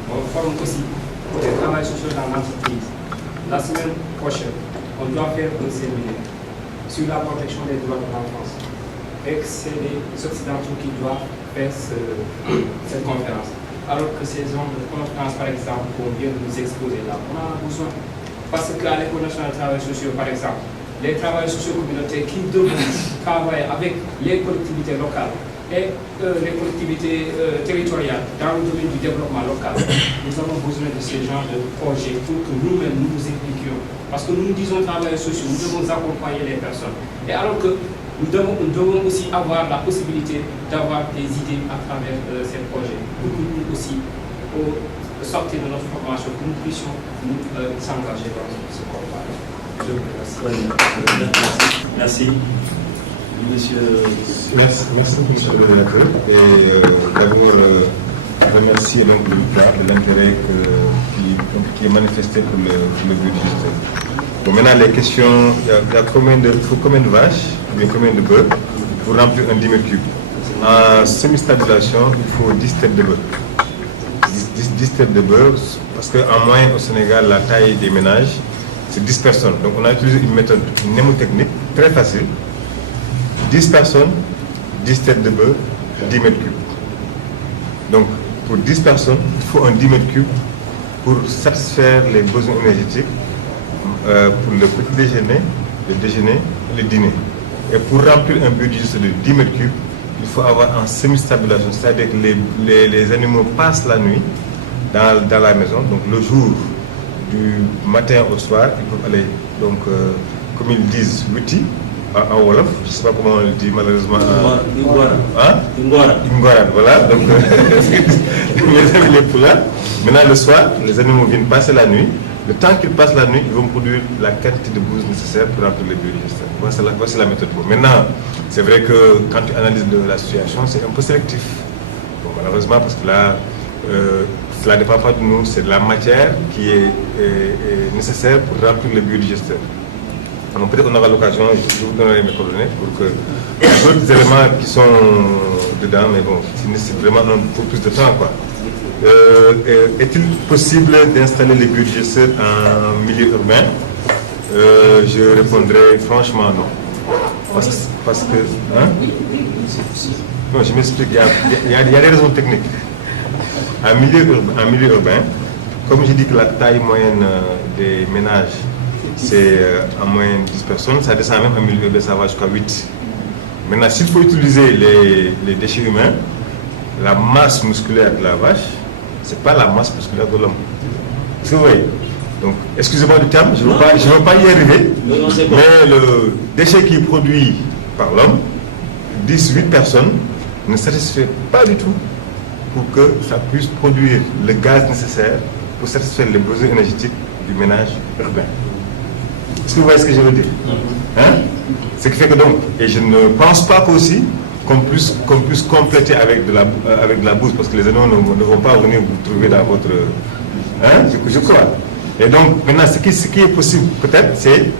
On forme aussi des travailleurs sociaux dans l'entreprise. La semaine prochaine, on doit faire un séminaire sur la protection des droits de l'enfance. Et c'est les Occidentaux qui doivent faire cette conférence. Alors que ces hommes de conférence, par exemple, qu'on vient de nous exposer là, on en a besoin. Parce qu'à l'École nationale de travail sociaux, par exemple, les travailleurs sociaux communautaires qui devront travailler avec les collectivités locales et les collectivités territoriales dans le domaine du développement local, nous avons besoin de ce genre de projets pour que nous-mêmes nous impliquions. Parce que nous disons travailleurs sociaux, nous devons accompagner les personnes. Et alors que nous devons aussi avoir la possibilité d'avoir des idées à travers ces projets pour que nous aussi, au sortir de notre formation, que nous puissions nous s'engager dans ce combat. Je vous remercie. Merci. Monsieur... Merci, monsieur le directeur. Et d'abord, remercier donc de l'intérêt qui est manifesté pour le budget. Bon, maintenant, les questions, il y a combien de vaches, ou bien combien de bœufs pour remplir un 10 mètres cubes. En semi-stabilisation, il faut 10 têtes de bœufs. 10 têtes de bœufs, parce qu'en moyenne au Sénégal, la taille des ménages, c'est 10 personnes. Donc on a utilisé une méthode mnémotechnique très facile. 10 personnes, 10 têtes de bœufs, 10 mètres cubes. Donc pour 10 personnes, il faut un 10 mètres cubes pour satisfaire les besoins énergétiques pour le petit déjeuner, le déjeuner et le dîner. Et pour remplir un budget de 10 mètres cubes, il faut avoir en semi-stabilisation, c'est-à-dire que les animaux passent la nuit dans la maison. Donc le jour du matin au soir, ils peuvent aller, donc, comme ils disent, wuti en Wolof, je ne sais pas comment on le dit malheureusement. Ingora, voilà. Donc les poulets. Maintenant le soir, les animaux viennent passer la nuit. Le temps qu'ils passent la nuit, ils vont produire la quantité de bouse nécessaire pour remplir les biodigesteurs. Voici la méthode. Maintenant, c'est vrai que quand tu analyses la situation, c'est un peu sélectif. Bon, malheureusement, parce que là, cela ne dépend pas de nous, c'est de la matière qui est nécessaire pour remplir les biodigesteurs. Donc peut-être qu'on aura l'occasion, je vous donnerai mes coordonnées pour que il y a d'autres éléments qui sont dedans, mais bon, c'est nécessaire vraiment un peu plus de temps, quoi. Est-il possible d'installer les biodigesteurs en milieu urbain? Je répondrai franchement non. Parce que hein? Non, je m'explique, il y a des raisons techniques. En milieu urbain, comme j'ai dit que la taille moyenne des ménages, c'est en moyenne 10 personnes, ça descend même en milieu urbain, ça va jusqu'à 8. Maintenant, s'il faut utiliser les déchets humains, la masse musculaire de la vache, ce n'est pas la masse musculaire de l'homme. Est-ce que vous voyez? Donc, excusez-moi du terme, je ne veux pas y arriver, mais le déchet qui est produit par l'homme, 10-8 personnes, ne satisfait pas du tout pour que ça puisse produire le gaz nécessaire pour satisfaire les besoins énergétiques du ménage urbain. Est-ce que vous voyez ce que je veux dire? Hein? Ce qui fait que donc, et je ne pense pas qu'aussi qu'on puisse compléter avec de la bouse, parce que les animaux ne vont pas venir vous trouver dans votre... Hein? Je crois. Et donc, maintenant, ce qui est possible, peut-être, c'est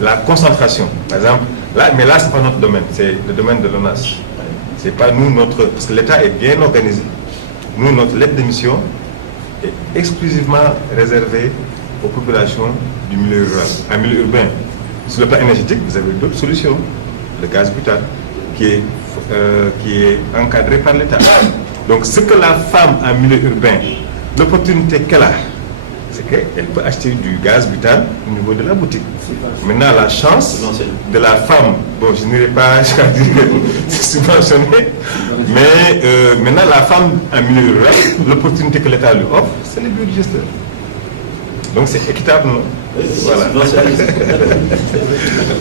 la concentration. Par exemple, là, mais là, ce n'est pas notre domaine, c'est le domaine de l'ONAS. C'est pas nous, parce que l'État est bien organisé. Nous, notre lettre de mission est exclusivement réservée aux populations du milieu rural, un milieu urbain. Sur le plan énergétique, vous avez d'autres solutions. Le gaz butane, qui est encadré par l'État. Donc, ce que la femme en milieu urbain, l'opportunité qu'elle a, c'est qu'elle peut acheter du gaz butane au niveau de la boutique. Maintenant, la chance de la femme, bon, je n'irai pas jusqu'à dire que c'est subventionné, mais maintenant, la femme en milieu rural, l'opportunité que l'État lui offre, c'est le biodigesteur. Donc, c'est équitable, non? Voilà.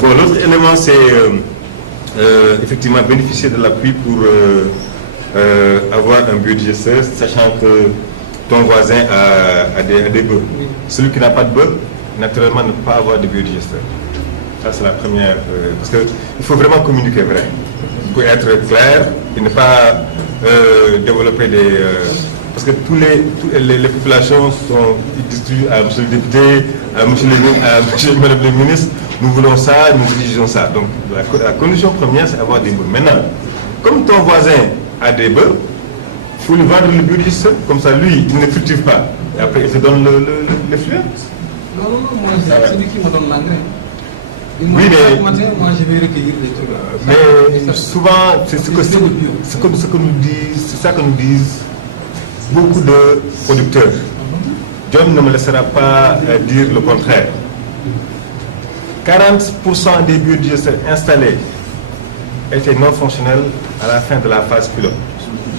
Bon, l'autre élément, c'est effectivement bénéficier de l'appui pour avoir un biodigesteur, sachant que ton voisin a des bœufs. Celui qui n'a pas de bœufs, naturellement, ne peut pas avoir de biodigesteur. Ça, c'est la première. Parce qu'il faut vraiment communiquer vrai. Il faut être clair et ne pas développer des... parce que les populations sont distribuées à M. le député, à M. le ministre. Nous voulons ça, nous exigeons ça. Donc, la condition première, c'est d'avoir des bœufs. Maintenant, comme ton voisin a des bœufs, il faut lui vendre le biodigesteur, comme ça lui, il ne cultive pas. Et après, il te donne le flux. Non, moi, c'est celui qui me donne l'engrais. Oui, mais... Moi, je vais recueillir les trucs. Mais souvent, c'est ça que nous disent beaucoup de producteurs. John ne me laissera pas dire le contraire. 40% des biodigesteurs installés étaient non fonctionnels à la fin de la phase pilote.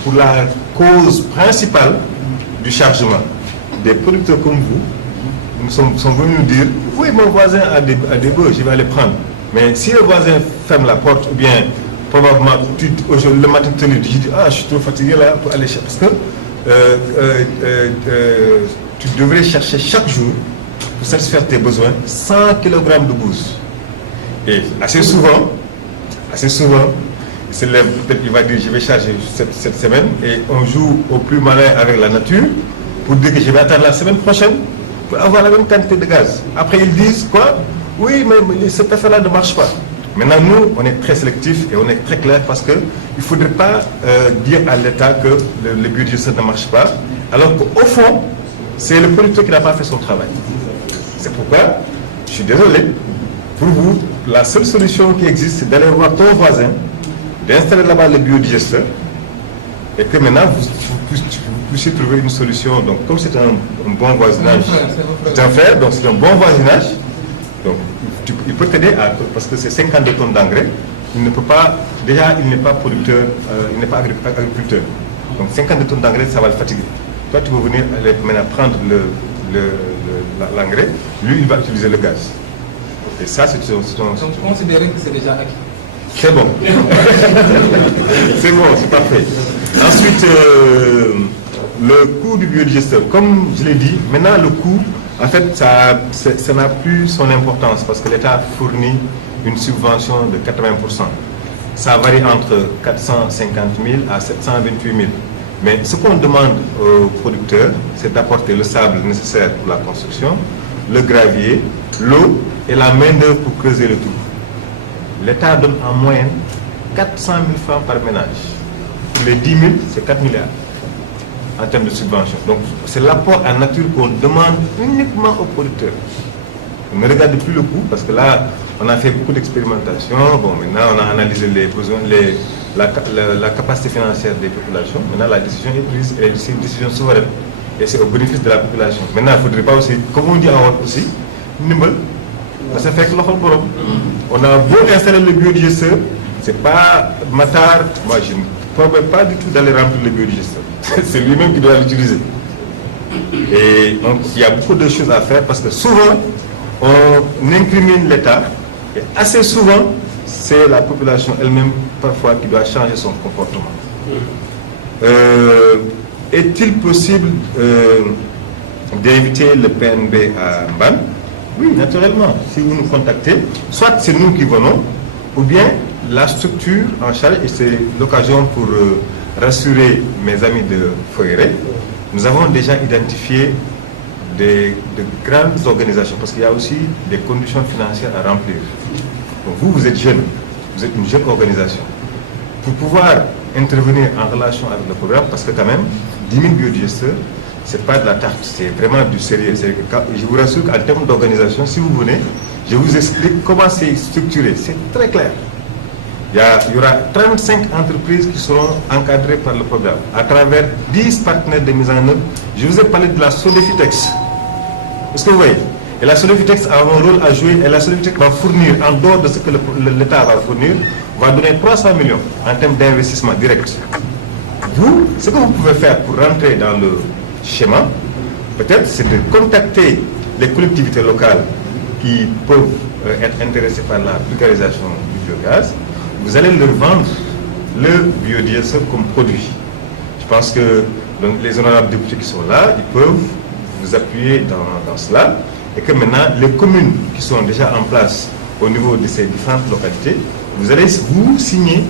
Pour la cause principale du chargement. Des producteurs comme vous sont venus nous dire, oui, mon voisin a des bœufs, je vais aller prendre. Mais si le voisin ferme la porte, ou bien probablement le matin tu dis, ah, je suis trop fatigué là pour aller chercher. Parce que tu devrais chercher chaque jour pour satisfaire tes besoins 100 kg de bouse. Et assez souvent, il se lève, peut-être il va dire je vais charger cette semaine et on joue au plus malin avec la nature pour dire que je vais attendre la semaine prochaine pour avoir la même quantité de gaz. Après ils disent quoi? Oui, mais cette affaire-là ne marche pas. Maintenant nous, on est très sélectif et on est très clair parce qu'il ne faudrait pas dire à l'État que le biodigesteur ne marche pas, alors qu'au fond, c'est le producteur qui n'a pas fait son travail. C'est pourquoi, je suis désolé, pour vous, la seule solution qui existe, c'est d'aller voir ton voisin, d'installer là-bas le biodigesteur, et que maintenant, vous puissiez trouver une solution. Donc, comme c'est un bon voisinage, c'est un frère, donc c'est un bon voisinage, donc il peut t'aider parce que c'est 52 tonnes d'engrais, il ne peut pas, déjà, il n'est pas producteur, il n'est pas agriculteur. Donc, 52 tonnes d'engrais, ça va le fatiguer. Toi, tu veux venir maintenant prendre l'engrais, lui, il va utiliser le gaz. Et ça, c'est Donc, considérez que c'est déjà acquis. C'est bon. C'est bon, c'est parfait. Ensuite, le coût du biodigesteur. Comme je l'ai dit, maintenant, le coût, en fait, ça n'a plus son importance parce que l'État fournit une subvention de 80%. Ça varie entre 450 000 à 728 000. Mais ce qu'on demande aux producteurs, c'est d'apporter le sable nécessaire pour la construction, le gravier, l'eau et la main-d'œuvre pour creuser le trou. L'État donne en moyenne 400 000 francs par ménage. Pour les 10 000, c'est 4 milliards en termes de subvention. Donc, c'est l'apport en nature qu'on demande uniquement aux producteurs. On ne regarde plus le coût parce que là, on a fait beaucoup d'expérimentations. Bon, maintenant, on a analysé les besoins, la capacité financière des populations. Maintenant, la décision est prise et c'est une décision souveraine. et c'est au bénéfice de la population. Maintenant, il ne faudrait pas aussi, comme on dit en haut aussi, ça fait que on a beau installer le biodigesteur, c'est pas Matar, moi je ne promets pas du tout d'aller remplir le biodigesteur. C'est lui-même qui doit l'utiliser. Et donc il y a beaucoup de choses à faire parce que souvent on incrimine l'État et assez souvent c'est la population elle-même parfois qui doit changer son comportement. Est-il possible d'inviter le PNB à Mbane? Oui, naturellement. Si vous nous contactez, soit c'est nous qui venons, ou bien la structure en charge, et c'est l'occasion pour rassurer mes amis de Foyeré, nous avons déjà identifié de grandes organisations, parce qu'il y a aussi des conditions financières à remplir. Donc vous êtes jeune, vous êtes une jeune organisation. Pour pouvoir intervenir en relation avec le programme, parce que quand même, 10 000 biodigesteurs, ce n'est pas de la tarte, c'est vraiment du sérieux. Je vous rassure qu'en termes d'organisation, si vous venez, je vous explique comment c'est structuré. C'est très clair. Il y aura 35 entreprises qui seront encadrées par le programme à travers 10 partenaires de mise en œuvre. Je vous ai parlé de la Sodefitex. Est-ce que vous voyez? Et la Sodefitex a un rôle à jouer et la Sodefitex va fournir, en dehors de ce que l'État va fournir, va donner 300 millions en termes d'investissement direct. Vous, ce que vous pouvez faire pour rentrer dans le schéma, peut-être, c'est de contacter les collectivités locales qui peuvent être intéressées par la vulgarisation du biogaz. Vous allez leur vendre le biodiesel comme produit. Je pense que donc, les honorables députés qui sont là, ils peuvent vous appuyer dans cela, et que maintenant, les communes qui sont déjà en place au niveau de ces différentes localités, vous allez vous signer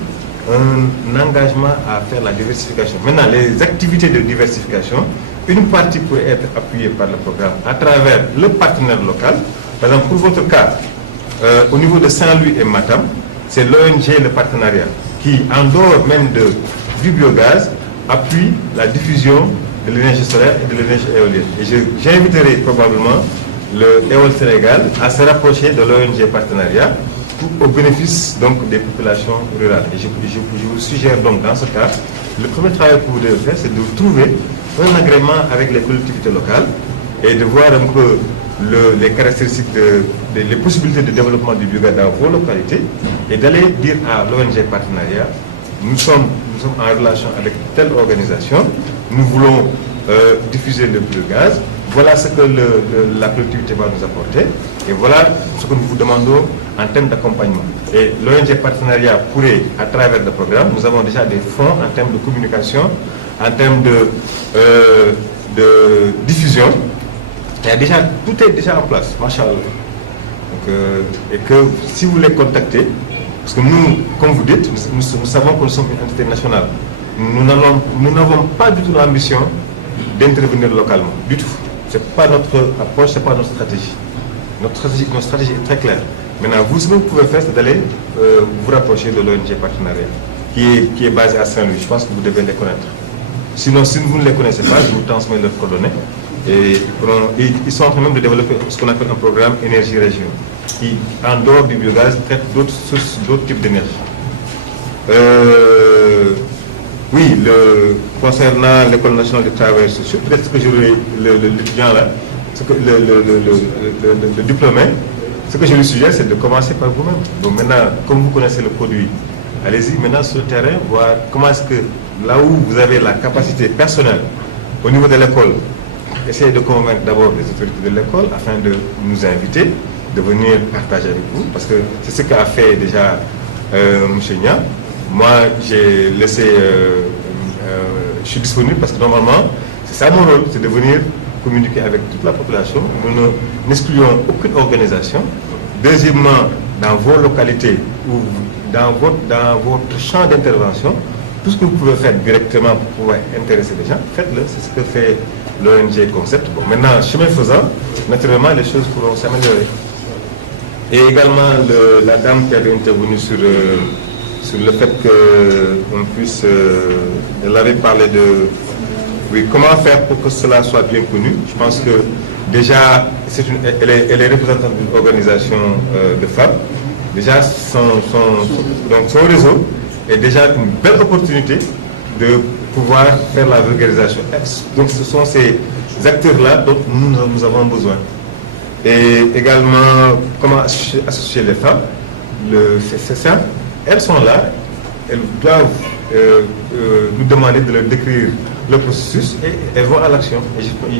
un engagement à faire la diversification. Maintenant, les activités de diversification, une partie pourrait être appuyée par le programme à travers le partenaire local. Par exemple, pour votre cas, au niveau de Saint-Louis et Matam, c'est l'ONG, le partenariat, qui, en dehors même du biogaz, appuie la diffusion de l'énergie solaire et de l'énergie éolienne. Et j'inviterai probablement le EOL Sénégal à se rapprocher de l'ONG partenariat au bénéfice donc des populations rurales. Et je vous suggère donc dans ce cas, le premier travail que vous devez faire, c'est de trouver un agrément avec les collectivités locales et de voir un peu les caractéristiques, les possibilités de développement du biogaz dans vos localités et d'aller dire à l'ONG partenariat, nous sommes en relation avec telle organisation, nous voulons diffuser le biogaz, voilà ce que la collectivité va nous apporter et voilà ce que nous vous demandons en termes d'accompagnement. Et l'ONG partenariat pourrait, à travers le programme, nous avons déjà des fonds en termes de communication, en termes de diffusion. Tout est déjà en place, machallah. Donc, et que si vous les contactez, parce que nous, comme vous dites, nous savons que nous sommes une entité nationale. Nous n'avons pas du tout l'ambition d'intervenir localement, du tout. Ce n'est pas notre approche, ce n'est pas notre stratégie. Notre stratégie est très claire. Maintenant, vous, ce que vous pouvez faire, c'est d'aller vous rapprocher de l'ONG partenariat, qui est basée à Saint-Louis. Je pense que vous devez les connaître. Sinon, si vous ne les connaissez pas, je vous transmets leurs coordonnées. Et ils sont en train même de développer ce qu'on appelle un programme énergie région, qui, en dehors du biogaz, traite d'autres sources, d'autres types d'énergie. Oui, concernant l'École nationale des travailleurs sociaux, peut-être que j'aurais l'étudiant là, le diplômé, ce que je lui suggère, c'est de commencer par vous-même. Donc maintenant, comme vous connaissez le produit, allez-y maintenant sur le terrain, voir comment est-ce que, là où vous avez la capacité personnelle, au niveau de l'école, essayez de convaincre d'abord les autorités de l'école afin de nous inviter, de venir partager avec vous, parce que c'est ce qu'a fait déjà M. Nia. Moi, j'ai laissé, je suis disponible parce que normalement, c'est ça mon rôle, c'est de venir communiquer avec toute la population. Nous n'excluons aucune organisation. Deuxièmement, dans vos localités ou dans votre champ d'intervention, tout ce que vous pouvez faire directement pour pouvoir intéresser les gens, faites-le. C'est ce que fait l'ONG Concept. Bon, maintenant, chemin faisant, naturellement, les choses pourront s'améliorer. Et également, la dame qui avait intervenu sur le fait qu'on puisse... elle avait parlé de... Oui, comment faire pour que cela soit bien connu. Je pense que déjà, elle est représentante d'une organisation de femmes. Déjà, son réseau est déjà une belle opportunité de pouvoir faire la vulgarisation. Donc ce sont ces acteurs-là dont nous avons besoin. Et également, comment associer les femmes, c'est ça, elles sont là, elles doivent nous demander de leur décrire le processus et elles vont à l'action.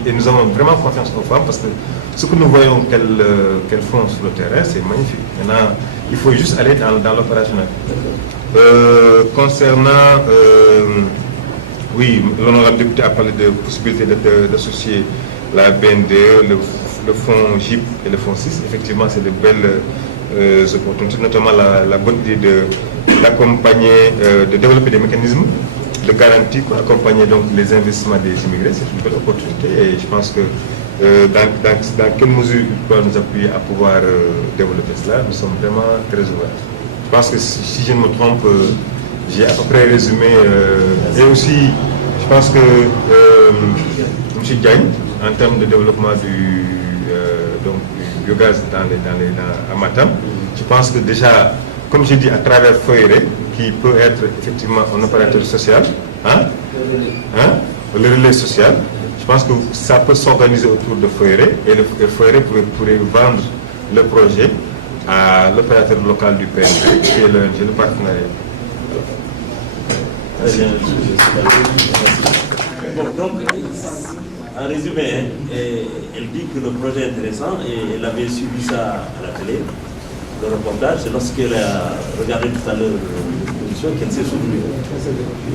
Et nous avons vraiment confiance aux femmes parce que ce que nous voyons qu'elles font sur le terrain, c'est magnifique. Maintenant, il faut juste aller dans l'opérationnel. Concernant, oui, l'honorable député a parlé de possibilité d'associer la BNDE, le fonds JIP et le fonds 6. Effectivement, c'est de belles opportunités, notamment la bonne idée d'accompagner, de développer des mécanismes de garantie pour accompagner donc les investissements des immigrés. C'est une belle opportunité et je pense que dans quelle mesure il peut nous appuyer à pouvoir développer cela, nous sommes vraiment très ouverts. Je pense que si je ne me trompe, j'ai à peu près résumé. Et aussi, je pense que M. Diagne, en termes de développement du biogaz à Matam, je pense que déjà, comme je dis, à travers Foyeré, qui peut être effectivement un opérateur social, le relais social, je pense que ça peut s'organiser autour de Foyeré et le Foyeré pourrait vendre le projet à l'opérateur local du PNG, qui est le partenariat. Bon, donc, en résumé, elle dit que le projet est intéressant et elle avait suivi ça à la télé, le reportage. C'est lorsqu'elle a regardé tout à l'heure l'exposition qu'elle s'est souvenue.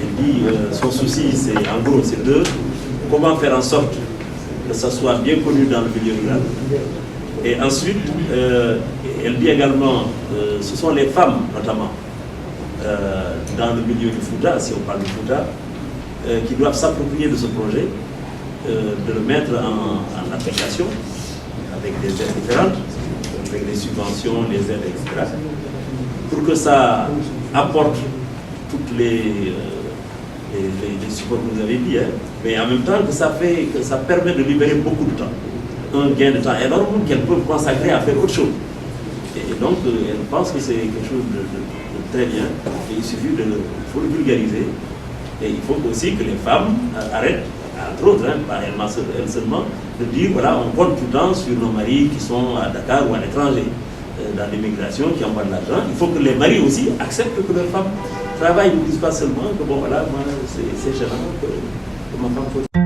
Elle dit son souci, c'est en gros, c'est comment faire en sorte que ça soit bien connu dans le milieu rural. Et ensuite, elle dit également, ce sont les femmes notamment, dans le milieu du Fouta, si on parle du Fouta, qui doivent s'approprier de ce projet, de le mettre en application avec des aides différentes, avec les subventions, les aides, etc. Pour que ça apporte toutes les supports que vous avez dit, mais en même temps que ça permet de libérer beaucoup de temps. Un gain de temps énorme qu'elles peuvent consacrer à faire autre chose. Et donc, elle pense que c'est quelque chose de très bien. Et il suffit faut le vulgariser. Et il faut aussi que les femmes arrêtent, entre autres, pas elles seulement, de dire voilà, on compte tout le temps sur nos maris qui sont à Dakar ou à l'étranger, dans l'immigration, qui envoient de l'argent. Il faut que les maris aussi acceptent que leurs femmes travaillent, ne disent pas seulement que bon voilà, moi c'est gênant que ma femme faut.